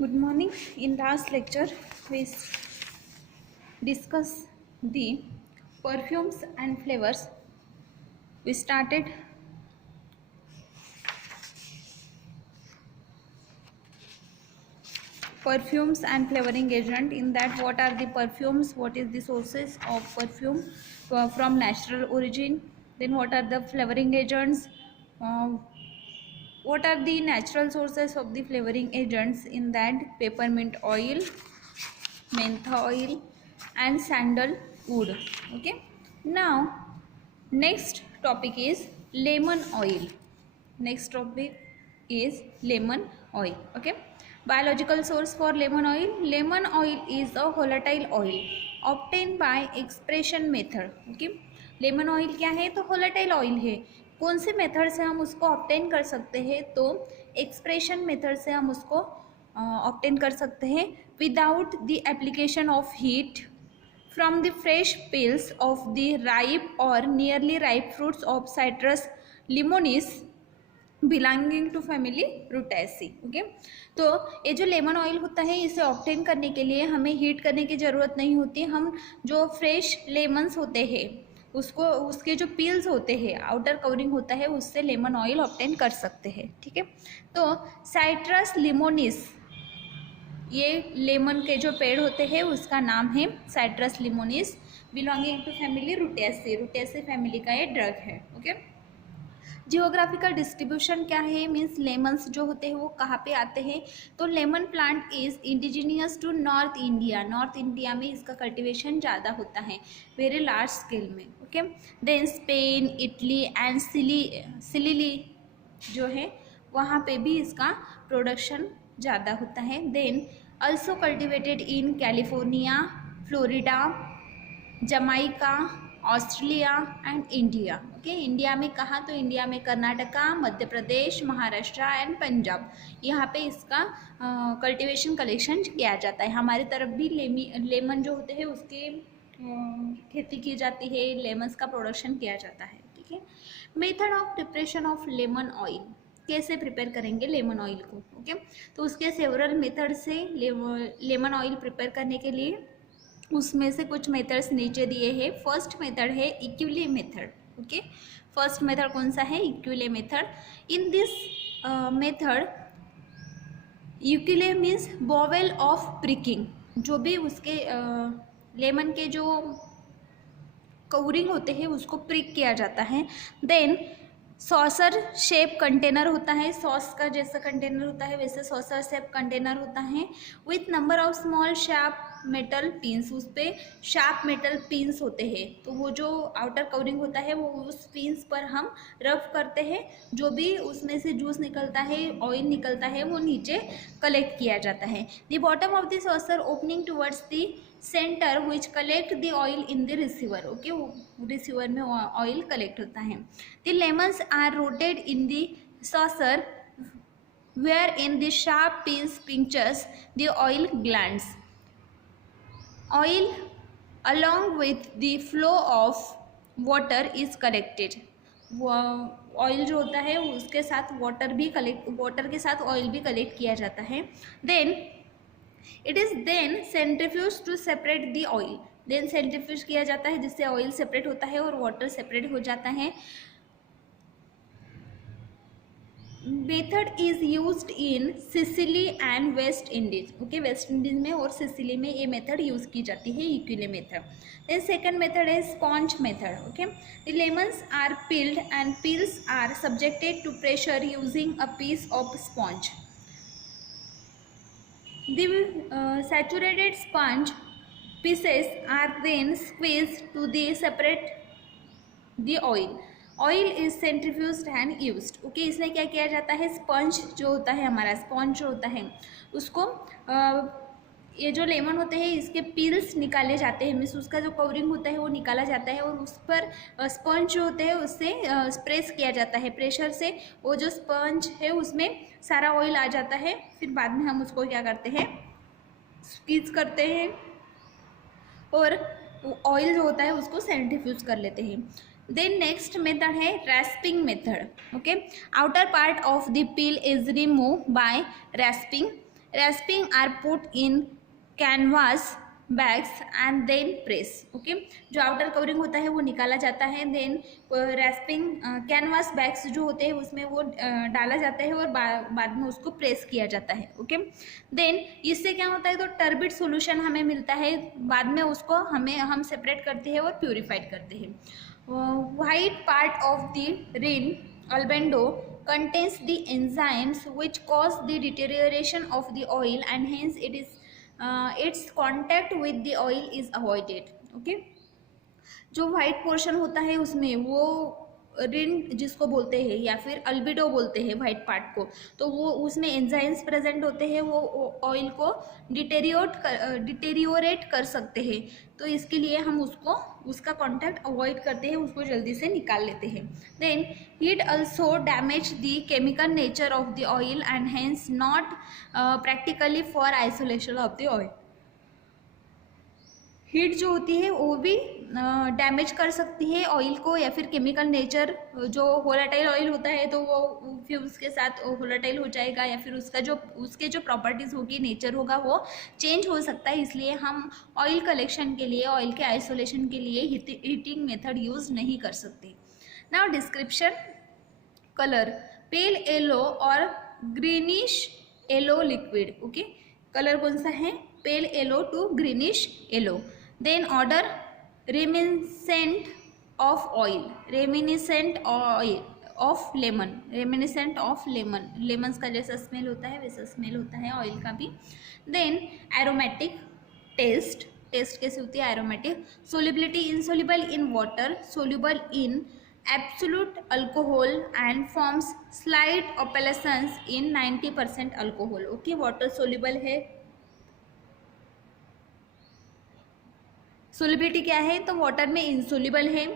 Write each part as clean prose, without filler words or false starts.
Good morning. In last lecture, we discuss the perfumes and flavors. We started perfumes and flavoring agent. In that, what are the perfumes? What is the sources of perfume from natural origin? Then, what are the flavoring agents? Uh, what are the natural sources of the flavoring agents? In that, peppermint oil, mentha oil and sandalwood. Okay, now next topic is lemon oil. Next topic is lemon oil. Okay, biological source for lemon oil. Lemon oil is a volatile oil obtained by expression method. Okay, lemon oil क्या है? तो volatile oil है. कौन से method से हम उसको obtain कर सकते हैं? तो एक्सप्रेशन मेथड से हम उसको ऑब्टेन कर सकते हैं without the application of heat from the fresh peels of the ripe और nearly ripe fruits of Citrus limonis belonging to family Rutaceae. Okay, तो ये जो लेमन ऑयल होता है इसे ऑब्टेन करने के लिए हमें हीट करने की ज़रूरत नहीं होती. हम जो फ्रेश लेमन्स होते हैं उसको उसके जो पील्स होते हैं आउटर कवरिंग होता है उससे लेमन ऑयल ऑब्टेन कर सकते हैं. ठीक है, तो साइट्रस लिमोनिस ये लेमन के जो पेड़ होते हैं उसका नाम है Citrus limonis belonging to family Rutaceae. Rutaceae family का ये ड्रग है. ओके, जियोग्राफिकल डिस्ट्रीब्यूशन क्या है? मीन्स लेमन्स जो होते हैं वो कहाँ पे आते हैं? तो lemon plant is indigenous to north India. North India में इसका कल्टीवेशन ज़्यादा होता है, वेरी लार्ज स्केल में. Okay, then Spain, Italy and Sicily जो है वहाँ पे भी इसका प्रोडक्शन ज़्यादा होता है. Then also cultivated in California, Florida, Jamaica, Australia and India. Okay, India में कहाँ? तो इंडिया में कर्नाटका, मध्य प्रदेश, महाराष्ट्र एंड पंजाब, यहाँ पे इसका कल्टीवेशन कलेक्शन किया जाता है. हमारी तरफ भी लेमन जो होते हैं उसके खेती की जाती है, लेमन्स का प्रोडक्शन किया जाता है. ठीक है, method of preparation of lemon oil, कैसे प्रिपेयर करेंगे लेमन ऑयल को? ओके, तो उसके सेवरल मेथड से लेमन ऑयल प्रिपेयर करने के लिए उसमें से कुछ मेथड्स नीचे दिए हैं. फर्स्ट मेथड है ecuelle method. Okay, first method कौन सा है? Ecuelle method. In this method ecuelle means bowl of pricking. जो भी उसके लेमन के जो कवरिंग होते हैं उसको प्रिक किया जाता है. देन सॉसर शेप कंटेनर होता है, सॉस का जैसा कंटेनर होता है वैसे सॉसर शेप कंटेनर होता है with number of small sharp metal pins. उस पर शार्प मेटल पिंस होते हैं, तो वो जो आउटर कवरिंग होता है वो उस पिंस पर हम रफ करते हैं. जो भी उसमें से जूस निकलता है, ऑयल निकलता है, वो नीचे कलेक्ट किया जाता है. The bottom of the saucer opening towards the centre which collect the oil in the receiver. Okay, receiver में ऑयल कलेक्ट होता है. The lemons are rotated in the saucer where in the sharp pins punctures the oil glands. Oil along with the flow of water is collected. Oil जो होता है उसके साथ water के साथ ऑयल भी कलेक्ट किया जाता है. Then it is then centrifuge to separate the oil. Then centrifuge किया जाता है जिससे ऑयल सेपरेट होता है और वाटर सेपरेट हो जाता है. Method is used in Sicily and West Indies. Okay, West Indies में और सिसिली में ये मेथड यूज़ की जाती है, ecuelle method. Then second method है sponge method. Okay, the lemons are peeled and peels are subjected to pressure using a piece of sponge. The saturated sponge pieces are then squeezed to the separate the oil. Oil is centrifuged and used. Okay, इसमें क्या किया जाता है? Sponge जो होता है हमारा, sponge जो होता है उसको ये जो लेमन होते हैं इसके पील्स निकाले जाते हैं, मीन्स उसका जो कवरिंग होता है वो निकाला जाता है और उस पर स्पंज जो होते हैं उससे प्रेस किया जाता है. प्रेशर से वो जो स्पंज है उसमें सारा ऑयल आ जाता है. फिर बाद में हम उसको क्या करते हैं? स्क्वीज करते हैं और ऑयल जो होता है उसको सेंट्रीफ्यूज कर लेते हैं. देन नेक्स्ट मेथड है rasping method. Okay, outer part of the peel is remove by rasping. rasping are put in canvas bags and then press. Okay, जो आउटर कवरिंग होता है वो निकाला जाता है, देन रैस्पिंग कैनवास बैग्स जो होते हैं उसमें वो डाला जाता है और बाद में उसको प्रेस किया जाता है. ओके, देन इससे क्या होता है, तो टर्बिड सॉल्यूशन हमें मिलता है, बाद में उसको हम सेपरेट करते हैं और प्यूरिफाइड करते हैं. White part of the Rin albendo contains the enzymes which cause the deterioration of the oil and hence its contact with the oil is avoided. okay, जो वाइट पोर्शन होता है उसमें वो रिन जिसको बोलते हैं या फिर अल्बिडो बोलते हैं वाइट पार्ट को, तो वो उसमें एंजाइम्स प्रेजेंट होते हैं, वो ऑयल को डिटेरियोरेट कर सकते हैं, तो इसके लिए हम उसका कांटेक्ट अवॉइड करते हैं, उसको जल्दी से निकाल लेते हैं. Then heat also damage the chemical nature of the oil and hence not practically for isolation of the oil. Heat जो होती है वो भी डैमेज कर सकती है ऑयल को, या फिर केमिकल नेचर, जो वोलेटाइल ऑयल होता है तो वो फ्यूम्स के साथ वोलेटाइल हो जाएगा, या फिर उसके जो प्रॉपर्टीज़ होगी, नेचर होगा, वो चेंज हो सकता है. इसलिए हम ऑयल कलेक्शन के लिए, ऑयल के आइसोलेशन के लिए हीटिंग मेथड यूज़ नहीं कर सकते. Now description. Colour pale yellow और greenish yellow liquid. Okay, colour कौन सा है, pale yellow to greenish yellow. Then odour reminiscent of oil, reminiscent of lemon, reminiscent of lemon, lemons का जैसा स्मेल होता है वैसा स्मेल होता है ऑयल का भी. Then aromatic. टेस्ट कैसे होती है aromatic. Solubility insoluble in water, soluble in absolute alcohol and forms slight opalescence in 90% alcohol. Okay, water soluble है. सोलिबिलिटी क्या है, तो वाटर में इनसोल्यूबल है.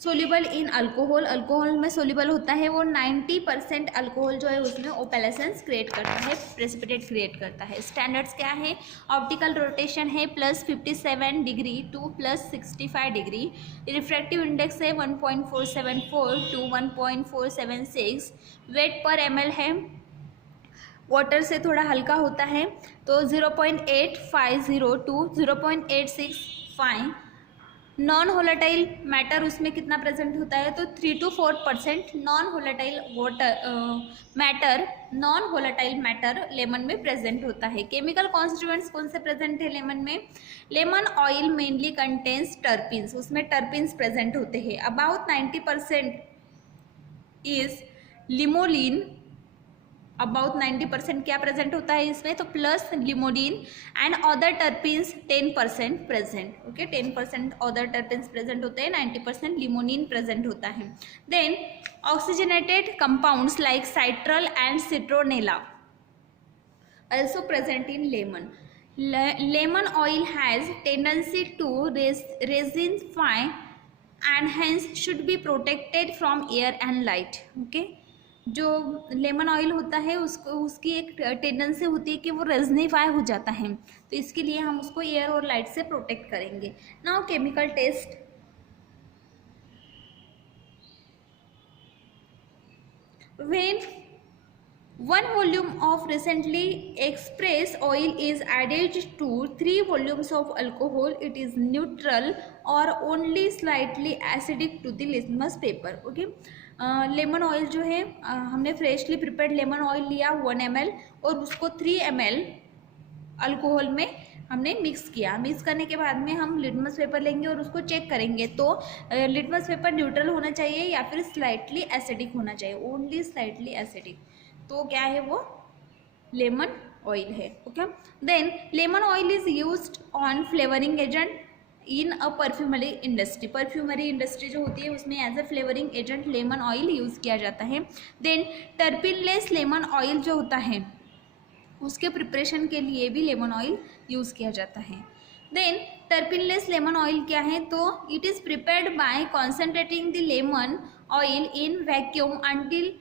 सोल्यूबल इन अल्कोहल, अल्कोहल में सोल्यूबल होता है वो. 90% अल्कोहल जो है उसमें ओपेलेशंस क्रिएट करता है, प्रेसिपिटेट क्रिएट करता है. स्टैंडर्ड्स क्या है, ऑप्टिकल रोटेशन है +57 degree to +65 degree. Refractive index है 1.474 टू 1.476. वेट पर ml है, वाटर से थोड़ा हल्का होता है तो 0.850 टू 0.865. नॉन होलाटाइल मैटर उसमें कितना प्रेजेंट होता है, तो 3 to 4% non volatile matter lemon में प्रेजेंट होता है. केमिकल कॉन्स्टिट्यूएंट्स कौन से प्रेजेंट है लेमन में, lemon oil mainly contains terpenes, उसमें टर्पिन्स प्रेजेंट होते हैं. अबाउट 90% इज लिमोलिन, अबाउट 90% क्या प्रेजेंट होता है इसमें, तो plus limonene and other terpenes 10% present. Okay, 10% other terpenes present होते हैं, 90% लिमोनिन प्रेजेंट होता है. Then oxygenated compounds like citral and citronella also present in lemon. Lemon oil has tendency to resinify and hence should be protected from air and light. Okay, जो lemon oil होता है उसकी एक tendency होती है कि वो रेजनीफाई हो जाता है, तो इसके लिए हम उसको एयर और लाइट से प्रोटेक्ट करेंगे. Now chemical test. When 1 volume of recently expressed oil is added to 3 volumes of alcohol, it is neutral or only slightly acidic to the litmus paper. Okay, lemon oil जो है हमने freshly prepared lemon oil लिया 1 ml और उसको 3 ml alcohol में हमने mix किया. Mix करने के बाद में हम लिटमस पेपर लेंगे और उसको चेक करेंगे, तो लिटमस पेपर न्यूट्रल होना चाहिए या फिर स्लाइटली एसिडिक होना चाहिए, ओनली स्लाइटली एसिडिक, तो क्या है वो लेमन ऑयल है. Okay, then lemon oil is used on flavouring agent in a perfumery industry. Perfumery industry जो होती है उसमें as a flavouring agent lemon oil use किया जाता है. देन टर्पिनलेस लेमन ऑयल जो होता है उसके प्रिपरेशन के लिए भी लेमन ऑयल यूज़ किया जाता है. देन टर्पिनलेस लेमन ऑयल क्या है, तो it is prepared by concentrating the lemon oil in vacuum until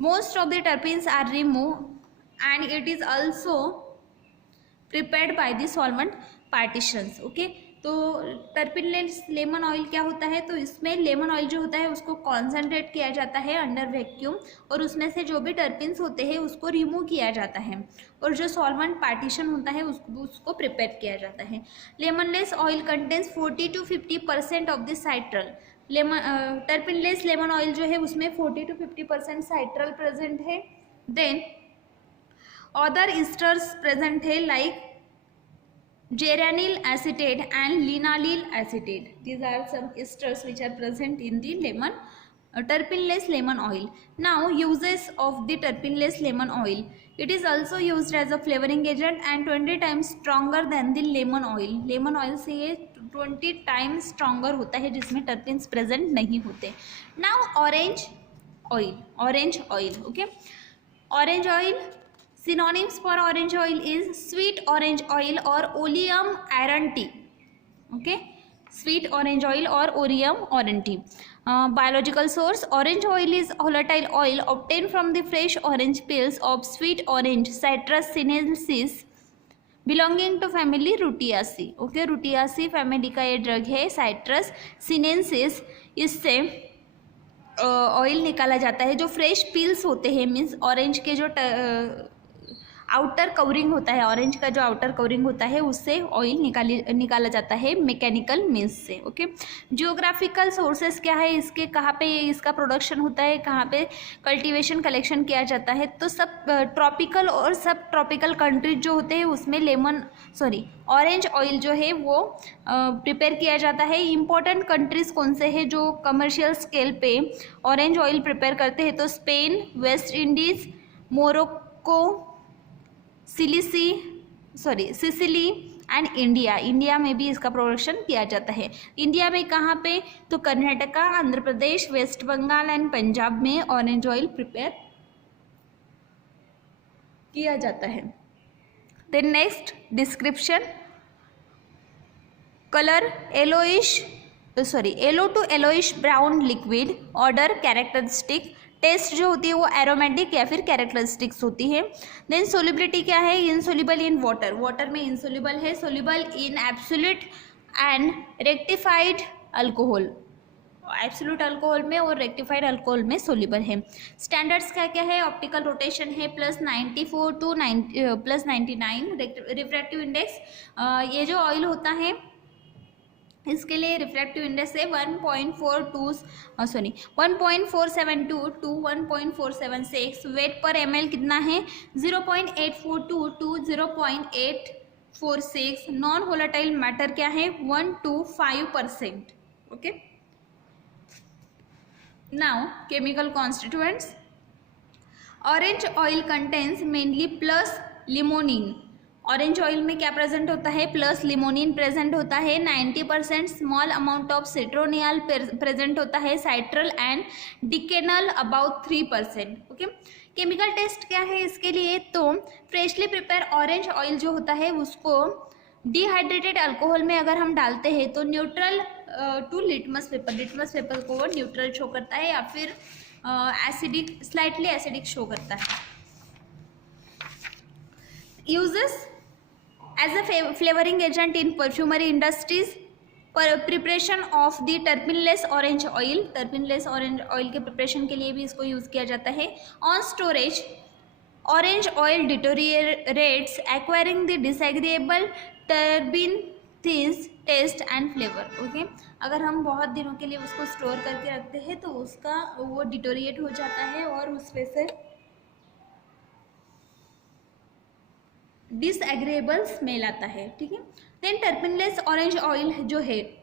most of the terpenes are removed, and it is also prepared by the solvent partitions. Okay, तो टर्पिनलेस lemon oil क्या होता है, तो इसमें lemon oil जो होता है उसको कॉन्सेंट्रेट किया जाता है अंडर वैक्यूम, और उसमें से जो भी टर्पिन्स होते हैं उसको रिमूव किया जाता है, और जो सॉल्वेंट पार्टीशन होता है उसको प्रिपेयर किया जाता है। Lemonless oil contains 40 to 50% of the citral. Terpeneless lemon oil जो है उसमें 40 to 50% साइट्रल प्रेजेंट है। देन अदर एस्टर्स प्रेजेंट है like geranyl acetate and linalool acetate. These are some esters which are present in the lemon terpeneless lemon oil. Now uses of the terpeneless lemon oil. It is also used as a flavoring agent and 20 times stronger than the lemon oil. lemon oil से ये 20 times stronger होता है जिसमें terpenes present नहीं होते. Now orange oil, okay. Orange oil, synonyms for orange oil is sweet orange oil or oleum aranti, okay, sweet orange oil or oleum aranti. Biological source, orange oil is volatile oil obtained from the fresh orange peels of sweet orange Citrus sinensis belonging to family Rutaceae, okay, Rutaceae family का ये drug है Citrus sinensis। इससे oil निकाला जाता है, जो fresh peels होते हैं, मीन्स ऑरेंज के जो आउटर कवरिंग होता है, ऑरेंज का जो आउटर कवरिंग होता है उससे ऑयल निकाला जाता है मैकेनिकल मीन्स से, ओके। जियोग्राफिकल सोर्सेस क्या है इसके, कहाँ पे इसका प्रोडक्शन होता है, कहाँ पे कल्टीवेशन कलेक्शन किया जाता है, तो सब ट्रॉपिकल और सब ट्रॉपिकल कंट्रीज जो होते हैं उसमें ऑरेंज ऑयल जो है वो प्रिपेयर किया जाता है। इम्पोर्टेंट कंट्रीज कौन से हैं जो कमर्शियल स्केल पे ऑरेंज ऑयल प्रिपेयर करते हैं, तो Spain, West Indies, Morocco, Sicily and India में भी इसका प्रोडक्शन किया जाता है। इंडिया में कहाँ पे, तो कर्नाटका, आंध्र प्रदेश, वेस्ट बंगाल एंड पंजाब में ऑरेंज ऑयल प्रिपेयर किया जाता है। Then next description, colour yellow to yellowish brown liquid, odour characteristic, taste जो होती है वो एरोमेटिक या फिर कैरेक्टरिस्टिक्स होती है। देन सोलिबिलिटी क्या है, इनसोल्यूबल इन वाटर में इनसोल्यूबल है, soluble in absolute and rectified alcohol, absolute alcohol में और रेक्टिफाइड अल्कोहल में सोल्यूबल है। स्टैंडर्ड्स क्या क्या है, ऑप्टिकल रोटेशन है +94 टू +99, रिफ्रैक्टिव इंडेक्स, ये जो ऑयल होता है इसके लिए रिफ्रैक्टिव इंडेक्स है 1.472 टू 1.476, वेट पर ml कितना है 0.842 टू 0.846, नॉन वोलेटाइल मैटर क्या है 1 to 5%, okay. Now chemical constituents, orange oil contains mainly plus limonene, orange oil में क्या प्रेजेंट होता है, प्लस लिमोनिन प्रेजेंट होता है, 90% small amount of citronellal present होता है, citral and decanal about 3%, okay. Chemical test क्या है इसके लिए, तो फ्रेशली प्रिपेयर ऑरेंज ऑयल जो होता है उसको डिहाइड्रेटेड अल्कोहल में अगर हम डालते हैं तो न्यूट्रल टू लिटमस पेपर को वो न्यूट्रल शो करता है या फिर एसिडिक, स्लाइटली एसिडिक शो करता है। Uses as a flavoring agent in perfumery industries, preparation of the terpeneless orange oil, terpeneless orange oil के प्रिपरेशन के लिए भी इसको यूज़ किया जाता है। On storage, orange oil deteriorates acquiring the disagreeable terebinthine taste and flavour, okay. अगर हम बहुत दिनों के लिए उसको स्टोर करके रखते हैं तो उसका वो डिटोरिएट हो जाता है और उसमें से डिसएग्रीएबल स्मेल आता है, ठीक है। देन टर्पिनलेस ऑरेंज ऑयल जो है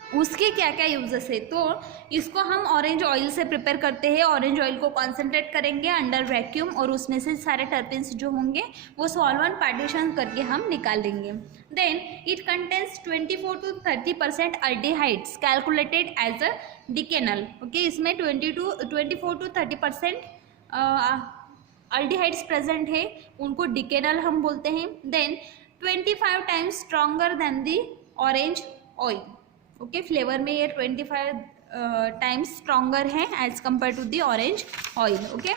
उसके क्या क्या यूजेस है, तो इसको हम ऑरेंज ऑयल से प्रिपेयर करते हैं, ऑरेंज ऑयल को कॉन्सेंट्रेट करेंगे अंडर वैक्यूम और उसमें से सारे टर्पिन्स जो होंगे वो सॉल्वेंट पार्टीशन करके हम निकाल लेंगे। Then it contains 24 to 30% aldehydes calculated as a decanal, okay. इसमें 24 to 30% अल्डिहाइड्स प्रेजेंट है, उनको डिकेनल हम बोलते हैं। Then 25 times stronger than the orange oil, okay. Flavour में ये 25 टाइम्स स्ट्रॉन्गर है as compare to the orange oil, okay.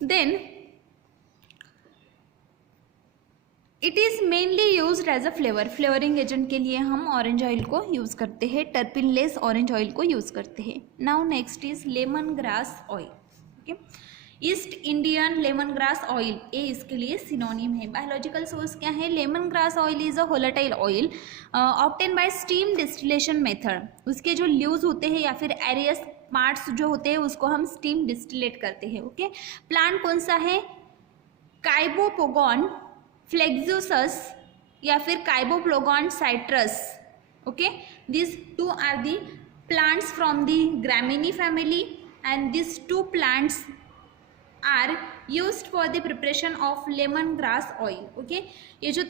Then it is mainly use as a flavour, flavouring agent के लिए हम ऑरेंज ऑयल को यूज़ करते हैं, terpeneless orange oil को यूज़ करते हैं. Now next is lemon grass oil. Okay, East Indian lemon grass oil, ये इसके लिए सिनोनिम है. बायोलॉजिकल सोर्स क्या है? Lemon grass oil is a volatile oil obtain bye steam distillation method. उसके जो लीव्स होते हैं या फिर एरियस पार्ट्स जो होते हैं उसको हम स्टीम डिस्टिलेट करते हैं. ओके, प्लांट कौन सा है? काइबोपोगॉन फ्लेक्सोसस या फिर काइबोप्लोगॉन citrus. Okay, this two are the plants from the Gramineae family and this two plants are used for the preparation of lemon grass oil. Okay, ये जो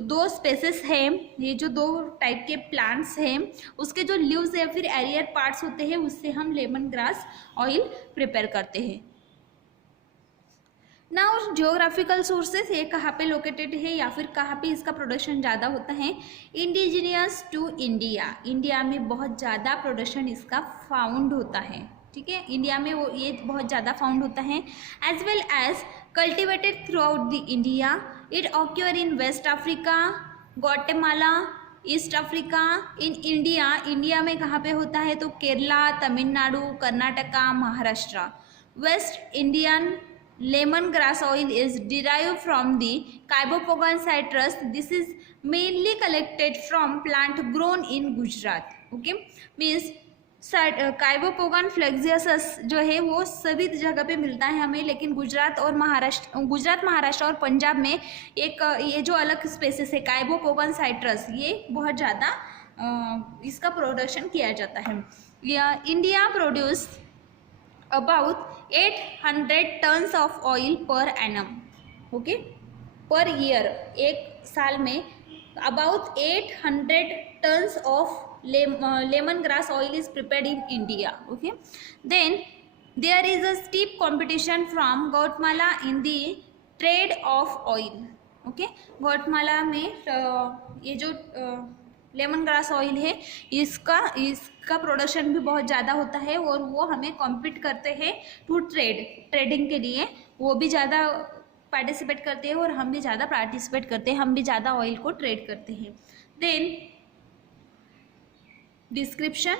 दो स्पेसेस हैं, ये जो दो टाइप के प्लांट्स हैं, उसके जो लीव्स या फिर एरियर पार्ट्स होते हैं उससे हम लेमन ग्रास ऑयल प्रिपेयर करते हैं. नाउ जियोग्राफिकल सोर्सेस, ये कहाँ पे लोकेटेड है या फिर कहाँ पे इसका प्रोडक्शन ज़्यादा होता है? इंडिजीनियस टू इंडिया, इंडिया में बहुत ज़्यादा प्रोडक्शन इसका फाउंड होता है. ठीक है, इंडिया में वो ये बहुत ज़्यादा फाउंड होता है. As well as cultivated throughout the India. It occur in West Africa, Guatemala, East Africa. In India, India में कहाँ पे होता है? तो Kerala, Tamil Nadu, Karnataka, Maharashtra. West Indian lemon grass oil is derived from the Caibopogon citrus. This is mainly collected from plant grown in Gujarat. Okay, means काइबोपोगन फ्लेक्सियस जो है वो सभी जगह पे मिलता है हमें, लेकिन गुजरात, महाराष्ट्र और पंजाब में एक ये जो अलग स्पेसिस है काइबोपोगन साइट्रस, ये बहुत ज़्यादा इसका प्रोडक्शन किया जाता है. India produce about 800 tons of oil per annum. Okay, per year, एक साल में about 800 tons of lemon grass oil is prepared in India. Okay, then there is a steep competition from Guatemala in the trade of oil. Okay, Guatemala में ये जो lemon grass oil है इसका production भी बहुत ज़्यादा होता है और वो हमें कॉम्पीट करते हैं टू ट्रेडिंग के लिए. वो भी ज़्यादा पार्टिसिपेट करते हैं और हम भी ज़्यादा पार्टिसिपेट करते हैं, हम भी ज़्यादा ऑयल को ट्रेड करते हैं. Then description,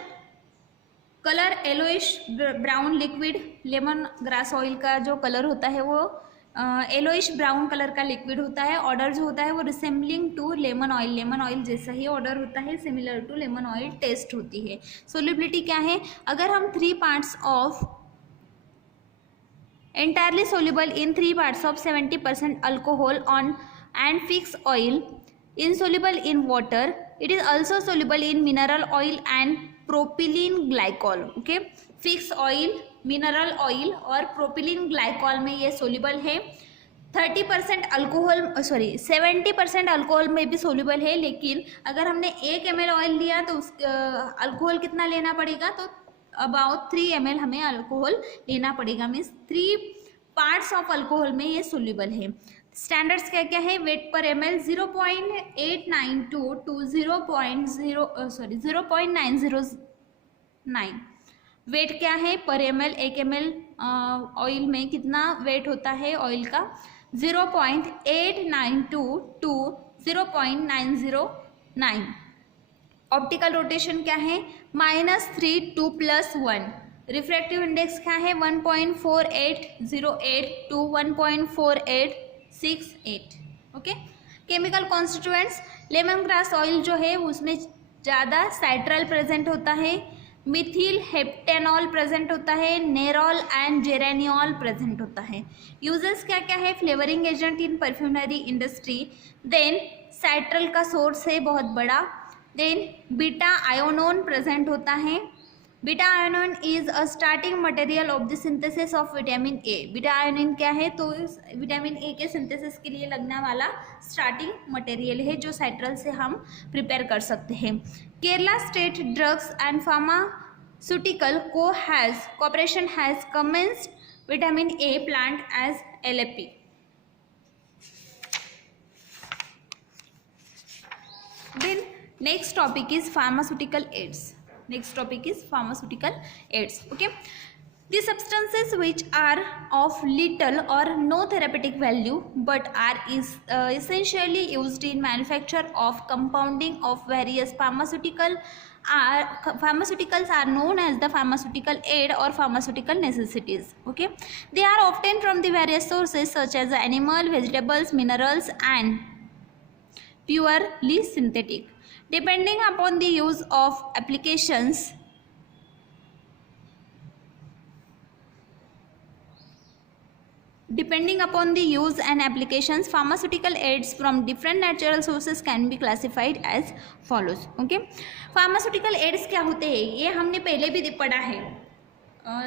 colour yellowish brown liquid. Lemon grass oil का जो कलर होता है वो येलोइश ब्राउन कलर का लिक्विड होता है. ऑर्डर जो होता है वो रिसेम्बलिंग टू लेमन ऑयल जैसा ही ऑर्डर होता है, similar to lemon oil taste होती है. सोल्युबिलिटी क्या है? अगर हम 3 parts of entirely soluble in 3 parts of 70% alcohol on and fixed oil, insoluble in water. It is also soluble in mineral oil and propylene glycol. Okay, fix oil, mineral oil और propylene glycol में ये soluble है. 30% alcohol 70% alcohol में भी soluble है. लेकिन अगर हमने 1 ml ऑयल लिया तो उस अल्कोहल कितना लेना पड़ेगा? तो अबाउट 3 ml हमें अल्कोहल लेना पड़ेगा. मीन्स 3 parts ऑफ अल्कोहल में ये सोल्यूबल है. स्टैंडर्ड्स क्या क्या है? Wait per ml 0.892 to 0.909. Wait क्या है पर ml? 1 ml ऑयल में कितना वेट होता है ऑयल का? 0.892 टू 0.909. ऑप्टिकल रोटेशन क्या है? -3 2 + 1. रिफ्रैक्टिव इंडेक्स क्या है? 1.4808 to 1.4868. Okay, chemical constituents, lemon grass oil जो है उसमें ज़्यादा साइट्रल प्रेजेंट होता है, मिथिल हेप्टेनॉल प्रेजेंट होता है, नेरॉल एंड जेरेनियोल प्रेजेंट होता है. यूजेस क्या क्या है? Flavouring agent in perfumery industry. Then citral का सोर्स है बहुत बड़ा. देन बीटा आयोनोन प्रेजेंट होता है. Beta ionone is a starting material of the synthesis of vitamin A. Beta ionone क्या है? तो विटामिन ए के सिंथेसिस के लिए लगने वाला स्टार्टिंग मटेरियल है जो साइट्रल से हम प्रिपेयर कर सकते हैं. Kerala state drugs and pharmaceutical cooperation has commenced vitamin A plant as LFP. Then next topic is pharmaceutical aids. Okay, The substances which are of little or no therapeutic value but are essentially used in manufacture of compounding of various pharmaceuticals are known as the pharmaceutical aid or pharmaceutical necessities. Okay, they are obtained from the various sources such as animal, vegetables, minerals and purely synthetic. Depending upon the use of applications, depending upon the use and applications, pharmaceutical aids from different natural sources can be classified as follows. Okay, pharmaceutical aids क्या होते हैं ये हमने पहले भी पढ़ा है.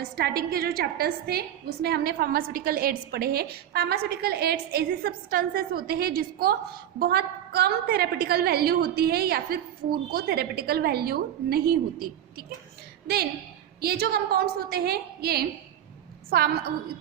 Starting के जो चैप्टर्स थे उसमें हमने फार्मास्यूटिकल एड्स पढ़े हैं. फार्मास्यूटिकल एड्स ऐसे सब्सटेंसेस होते हैं जिसको बहुत कम थेरेपेटिकल वैल्यू होती है या फिर उनको थेरेपेटिकल वैल्यू नहीं होती. ठीक है, देन ये जो कंपाउंड्स होते हैं ये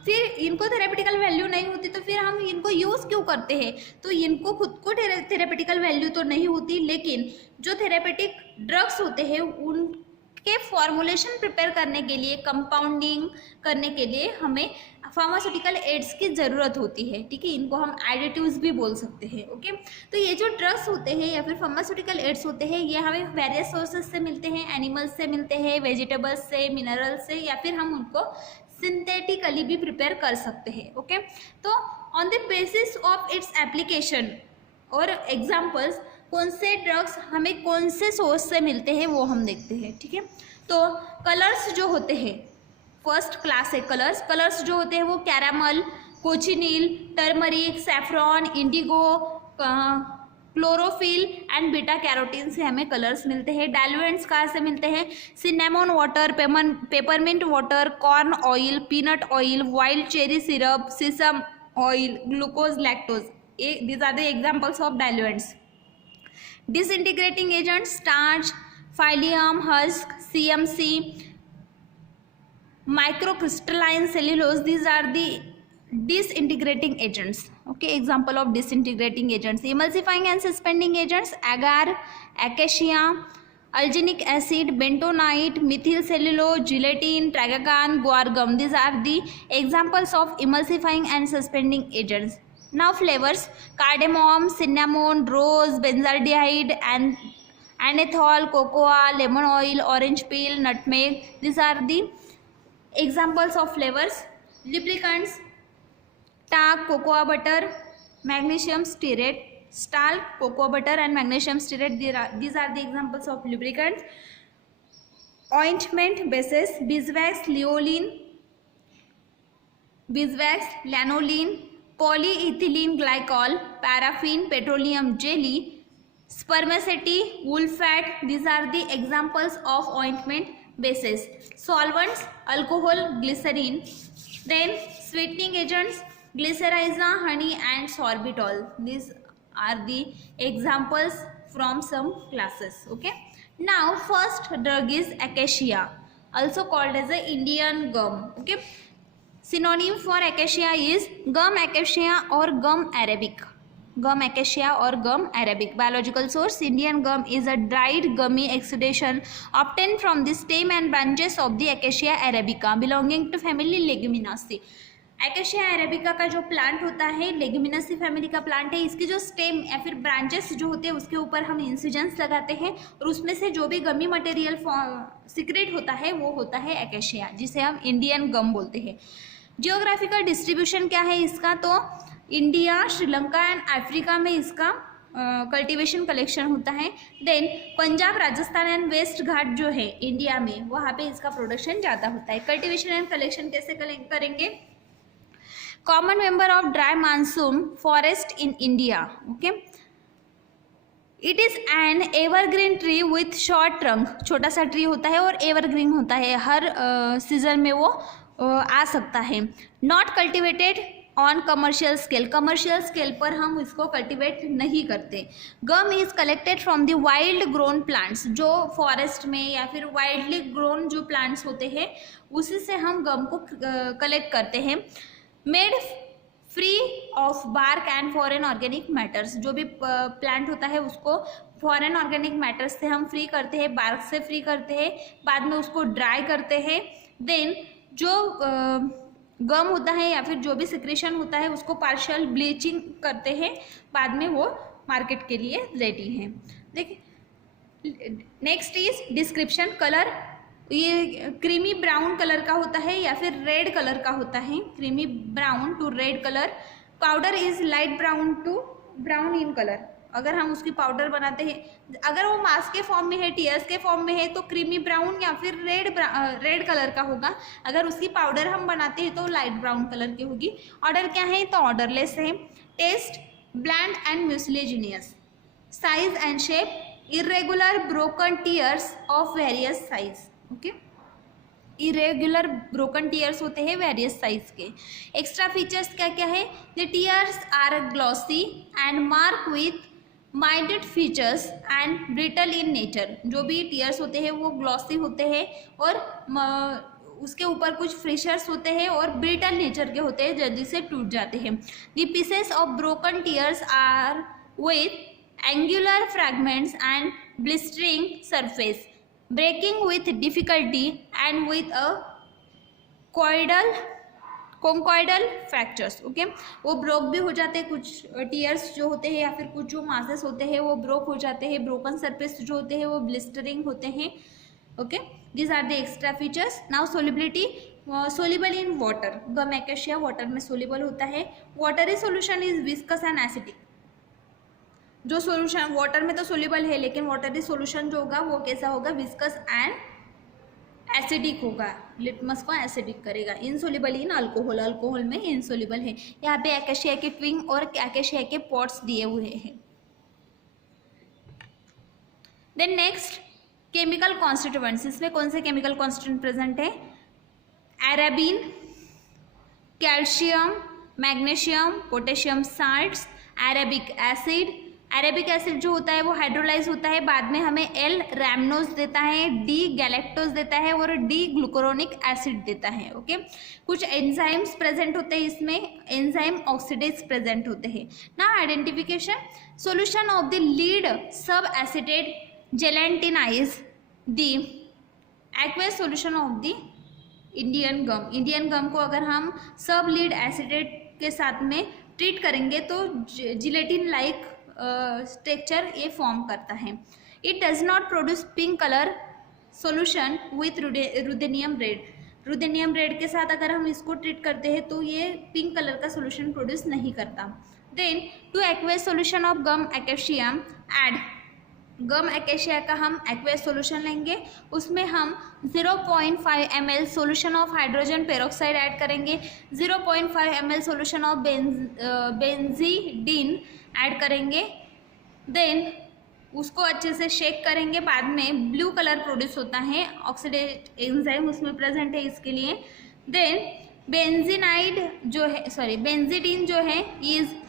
फिर इनको थेरेपेटिकल वैल्यू नहीं होती तो फिर हम इनको यूज़ क्यों करते हैं. तो इनको खुद को थेरेपेटिकल वैल्यू तो नहीं होती, लेकिन जो थेरेपेटिक ड्रग्स होते हैं उनके फॉर्मुलेशन प्रिपेयर करने के लिए, कंपाउंडिंग करने के लिए हमें फार्मास्यूटिकल एड्स की ज़रूरत होती है. ठीक है, इनको हम एडिटिव्स भी बोल सकते हैं. ओके, तो ये जो ड्रग्स होते हैं या फिर फार्मास्यूटिकल एड्स होते हैं ये हमें वेरियस सोर्सेज से मिलते हैं. एनिमल्स से मिलते हैं, वेजिटेबल्स से, मिनरल्स से, या फिर हम उनको सिंथेटिकली भी प्रिपेयर कर सकते हैं. ओके, तो on the basis of its application और एग्जाम्पल्स कौन से ड्रग्स हमें कौन से सोर्स से मिलते हैं वो हम देखते हैं. ठीक है, तो कलर्स जो होते हैं, फर्स्ट क्लास है कलर्स जो होते हैं वो caramel, cochineal, turmeric, saffron, indigo, chlorophyll and beta carotene से हमें कलर्स मिलते हैं. डाइल्यूएंट्स कहाँ से मिलते हैं? Cinnamon water, peppermint water, corn oil, peanut oil, wild cherry syrup, sesame oil, glucose, lactose. These are the examples of diluents. Disintegrating agent starch, psyllium, husk, CMC, microcrystalline cellulose. These are the disintegrating agents. Okay, example of disintegrating agents: emulsifying and suspending agents, agar, acacia, alginic acid, bentonite, methyl cellulose, gelatin, tragacan, guargum. These are the examples of emulsifying and suspending agents. Now flavors: cardamom, cinnamon, rose, benzaldehyde, and anethol, cocoa, lemon oil, orange peel, nutmeg. These are the examples of flavors. Lubricants: talc, cocoa butter, magnesium stearate. Talc, cocoa butter and magnesium stearate, these are the examples of lubricants. Ointment bases: beeswax, lanolin, polyethylene glycol, paraffin, petroleum jelly, spermaceti, wool fat. These are the examples of ointment bases. Solvents: alcohol, glycerin. Then sweetening agents: glycyrrhiza, honey and sorbitol. These are the examples from some classes. Okay, now first drug is acacia, also called as a Indian gum. Okay, synonym for acacia is gum acacia or gum arabic. Gum acacia or gum arabic. Biological source: Indian gum is a dried gummy exudation obtained from the stem and branches of the Acacia arabica belonging to family Leguminosae. Acacia arabica का जो plant होता है लेग्यूमिनसी family का plant है. इसकी जो stem या फिर ब्रांचेस जो होते हैं उसके ऊपर हम इंसिजेंस लगाते हैं और उसमें से जो भी गमी मटेरियल सीक्रेट होता है वो होता है एकेशिया, जिसे हम इंडियन गम बोलते हैं. जियोग्राफिकल डिस्ट्रीब्यूशन क्या है इसका? तो इंडिया, श्रीलंका एंड अफ्रीका में इसका कल्टीवेशन कलेक्शन होता है. Then Punjab, Rajasthan and West Ghat जो है इंडिया में वहाँ पे इसका प्रोडक्शन ज़्यादा होता है. कल्टीवेशन एंड कलेक्शन कैसे करेंगे? Common member of dry monsoon forest in India. Okay, it is an evergreen tree with short trunk. छोटा सा ट्री होता है और एवरग्रीन होता है, हर सीजन में वो आ सकता है. Not cultivated on commercial scale पर हम इसको कल्टिवेट नहीं करते. Gum is collected from the wild grown plants. जो फॉरेस्ट में या फिर वाइल्डली ग्रोन जो प्लांट्स होते हैं उसी से हम गम को कलेक्ट करते हैं. Made free of bark and foreign organic matters. जो भी प्लांट होता है उसको फॉरेन ऑर्गेनिक मैटर्स से हम फ्री करते हैं, बार्क से फ्री करते हैं, बाद में उसको ड्राई करते हैं. देन जो गम होता है या फिर जो भी सिक्रेशन होता है उसको पार्शियल ब्लीचिंग करते हैं, बाद में वो मार्केट के लिए रेडी है। देखिए नेक्स्ट इज डिस्क्रिप्शन। कलर ये क्रीमी ब्राउन कलर का होता है या फिर रेड कलर का होता है, creamy brown to red colour. Powder is light brown to brown in colour. अगर हम उसकी पाउडर बनाते हैं, अगर वो मास के फॉर्म में है, टीयर्स के फॉर्म में है, तो क्रीमी ब्राउन या फिर रेड कलर का होगा। अगर उसकी पाउडर हम बनाते हैं तो लाइट ब्राउन कलर की होगी। ऑर्डर क्या है, तो ऑर्डरलेस है। Taste bland and mucilaginous. Size and shape irregular broken tears of various size. Okay, irregular broken tears होते हैं वेरियस साइज के। एक्स्ट्रा फीचर्स क्या क्या है, the tears are glossy and mark with mild features and brittle in nature. जो भी tears होते हैं वो ग्लॉसी होते हैं और उसके ऊपर कुछ फ्रेशर्स होते हैं और ब्रिटल नेचर के होते हैं, जल्दी से टूट जाते हैं। The pieces of broken tears are with angular fragments and blistering surface, breaking with difficulty and with a conchoidal fractures। Okay, वो ब्रोक भी हो जाते हैं, कुछ टीयर्स जो होते हैं या फिर कुछ जो मासेस होते हैं वो ब्रोक हो जाते हैं। ब्रोकन सरफेस जो होते हैं वो ब्लिस्टरिंग होते हैं। Okay, these are the extra features। now solubility, soluble in water। Gum acacia water में सोल्यूबल होता है। watery solution is viscous and acidic। जो सॉल्यूशन वाटर में तो सोल्यूबल है, लेकिन वाटरी सॉल्यूशन जो होगा वो कैसा होगा, विस्कस एंड एसिडिक होगा। लिटमस को एसिडिक करेगा। इनसोल्यूबल इन अल्कोहल, अल्कोहल में इनसोल्यूबल है। यहाँ पे एकेशिया के ट्विंग और एकेशिया के पॉट्स दिए हुए हैं। Then next chemical constituents. इसमें कौन से केमिकल कॉन्स्टिट्यूएंट प्रेजेंट है, arabin, calcium, magnesium, potassium salts, arabic acid. Arabic acid जो होता है वो हाइड्रोलाइज होता है, बाद में हमें एल रैमनोज देता है, डी गैलेक्टोज देता है और डी ग्लूकोरोनिक एसिड देता है। ओके, कुछ एंजाइम्स प्रेजेंट होते हैं इसमें, एंजाइम ऑक्सीडेज प्रेजेंट होते हैं ना। Identification, solution of the lead subacetate gelatinize the aqueous solution of the Indian gum. Indian gum को अगर हम सब लीड एसिटेट के साथ में ट्रीट करेंगे तो जिलेटिन लाइक स्ट्रक्चर ये फॉर्म करता है। It does not produce pink colour solution with ruthenium red. Ruthenium red के साथ अगर हम इसको ट्रीट करते हैं तो ये पिंक कलर का सोल्यूशन प्रोड्यूस नहीं करता। Then to aqueous solution of gum acacia add. Gum acacia का हम एक्वेस सोल्यूशन लेंगे, उसमें हम 0.5 ml solution of hydrogen peroxide add करेंगे, 0.5 ml solution of benzidine add करेंगे। देन उसको अच्छे से शेक करेंगे, बाद में ब्लू कलर प्रोड्यूस होता है, ऑक्सीडेट एंजाइम उसमें प्रेजेंट है इसके लिए। देन बेंजीनाइड जो है, सॉरी बेंजीडीन जो है is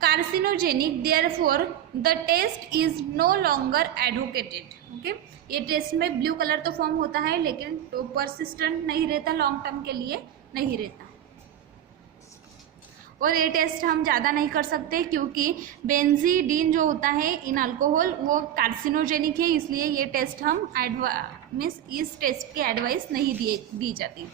carcinogenic, therefore the test is no longer advocated. Okay, ये टेस्ट में ब्लू कलर तो फॉर्म होता है लेकिन तो परसिस्टेंट नहीं रहता, लॉन्ग टर्म के लिए नहीं रहता। और ये टेस्ट हम ज़्यादा नहीं कर सकते क्योंकि बेंजीडीन जो होता है इन अल्कोहल वो कार्सिनोजेनिक है, इसलिए ये टेस्ट हम इस टेस्ट की एडवाइस नहीं दी जाती।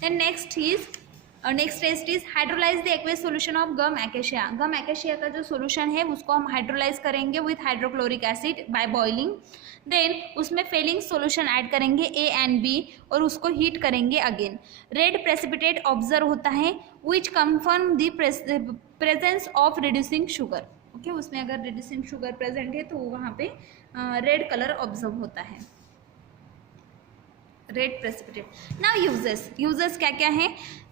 Then next test is hydrolyse the aqueous solution of gum acacia. Gum acacia का जो सॉल्यूशन है उसको हम हाइड्रोलाइज करेंगे with hydrochloric acid by boiling. Then उसमें फेलिंग सॉल्यूशन ऐड करेंगे A and B और उसको हीट करेंगे अगेन। रेड प्रेसिपिटेट ऑब्जर्व होता है which confirm the presence of reducing sugar. Okay, उसमें अगर रिड्यूसिंग शुगर प्रेजेंट है तो वहाँ पे रेड कलर ऑब्जर्व होता है, रेड प्रेसिपिटेट। नाउ यूजेस क्या क्या है,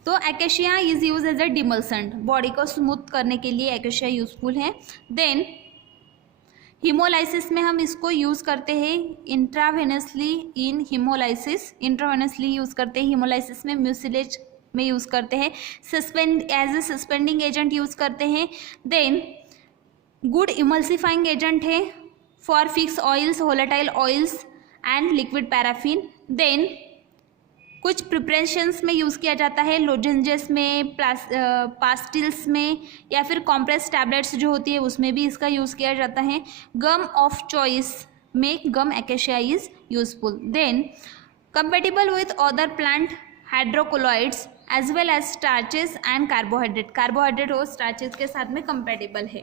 तो acacia is use as a demulcent, body को स्मूथ करने के लिए एकेशिया यूजफुल है। देन हीमोलाइसिस में हम इसको यूज़ करते हैं intravenously, in haemolysis intravenously use करते हैं हीमोलाइसिस में, म्यूसिलेज में यूज़ करते हैं, as a suspending agent use करते हैं। देन गुड इमल्सिफाइंग एजेंट है for fix oils, volatile oils and liquid paraffin. Then कुछ प्रिपरेशंस में यूज़ किया जाता है, लोजेंजेस में, पास्टिल्स में, या फिर कॉम्प्रेस टैबलेट्स जो होती है उसमें भी इसका यूज़ किया जाता है। गम ऑफ चॉइस में gum acacia is useful. Then compatible with other plant hydrocolloids as well as starches and carbohydrate, carbohydrate और स्टार्चेस के साथ में कंपेटेबल है।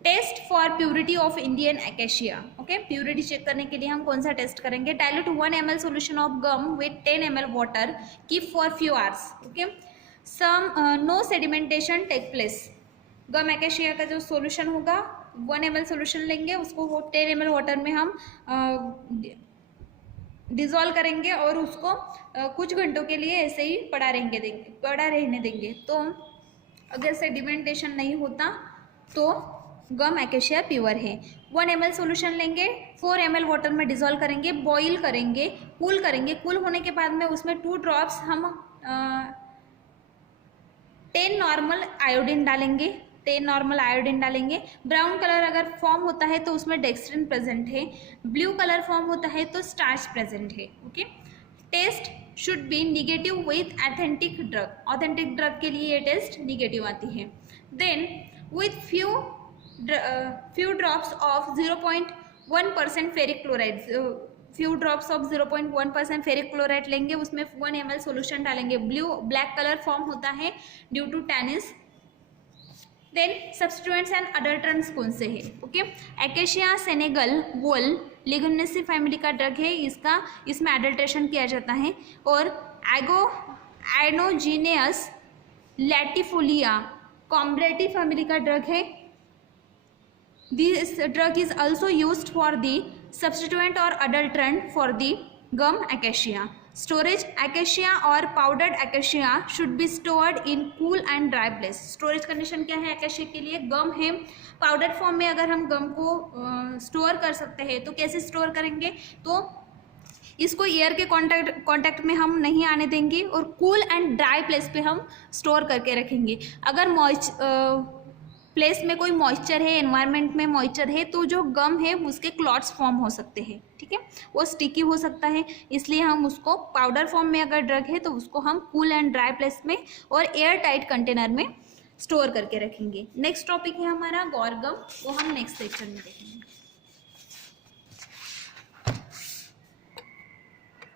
Test for purity of Indian acacia, okay, purity check करने के लिए हम कौन सा टेस्ट करेंगे? Dilute 1 ml solution of gum with 10 ml water, keep for few hours, okay, some no sedimentation take place. Gum acacia का जो सोल्यूशन होगा 1 ml सोल्यूशन लेंगे, उसको वो 10 ml वाटर में हम डिज़ोल्व करेंगे और उसको कुछ घंटों के लिए ऐसे ही पड़ा रहने देंगे। तो अगर सेडिमेंटेशन नहीं होता तो गम एकेशिया प्योर है। 1 ml सोल्यूशन लेंगे, 4 ml वाटर में डिज़ोल्व करेंगे, बॉईल करेंगे, कूल करेंगे। कूल होने के बाद में उसमें 2 ड्रॉप्स हम 10 नॉर्मल आयोडीन डालेंगे, 10 नॉर्मल आयोडीन डालेंगे। ब्राउन कलर अगर फॉर्म होता है तो उसमें डेक्स्ट्रिन प्रेजेंट है, ब्लू कलर फॉर्म होता है तो स्टार्च प्रेजेंट है, okay. Test should be negative with authentic drug, authentic drug के लिए ये टेस्ट निगेटिव आती है। Then with few drops of 0.1% ferric chloride, few drops of 0.1% ferric chloride लेंगे, उसमें 1 ml सोल्यूशन डालेंगे। ब्लैक कलर फॉर्म होता है due to tannins. Then substituents and adulterants कौन से हैं? ओके, एकेशिया सेनेगल वोल लेगुमिनेसी फैमिली का ड्रग है, इसमें अडल्ट्रेशन किया जाता है। और एनोजीनियस लैटिफोलिया कॉम्ब्रेटी फैमिली का ड्रग है। This drug is also used for the substituent or adulterant for the gum acacia. Storage acacia or powdered acacia should be stored in cool and dry place. Storage condition क्या है acacia के लिए? गम है, powder form में अगर हम गम को store कर सकते हैं तो कैसे स्टोर करेंगे? तो इसको एयर के कांटेक्ट में हम नहीं आने देंगे और कूल एंड ड्राई प्लेस पे हम स्टोर करके रखेंगे। अगर प्लेस में कोई मॉइस्चर है, एनवायरनमेंट में मॉइस्चर है, तो जो गम है उसके क्लॉट्स फॉर्म हो सकते हैं, ठीक है, वो स्टिकी हो सकता है। इसलिए हम उसको पाउडर फॉर्म में अगर ड्रग है तो उसको हम कूल एंड ड्राई प्लेस में और एयर टाइट कंटेनर में स्टोर करके रखेंगे। नेक्स्ट टॉपिक है हमारा गौरगम, वो हम नेक्स्ट सेक्शन में देखेंगे।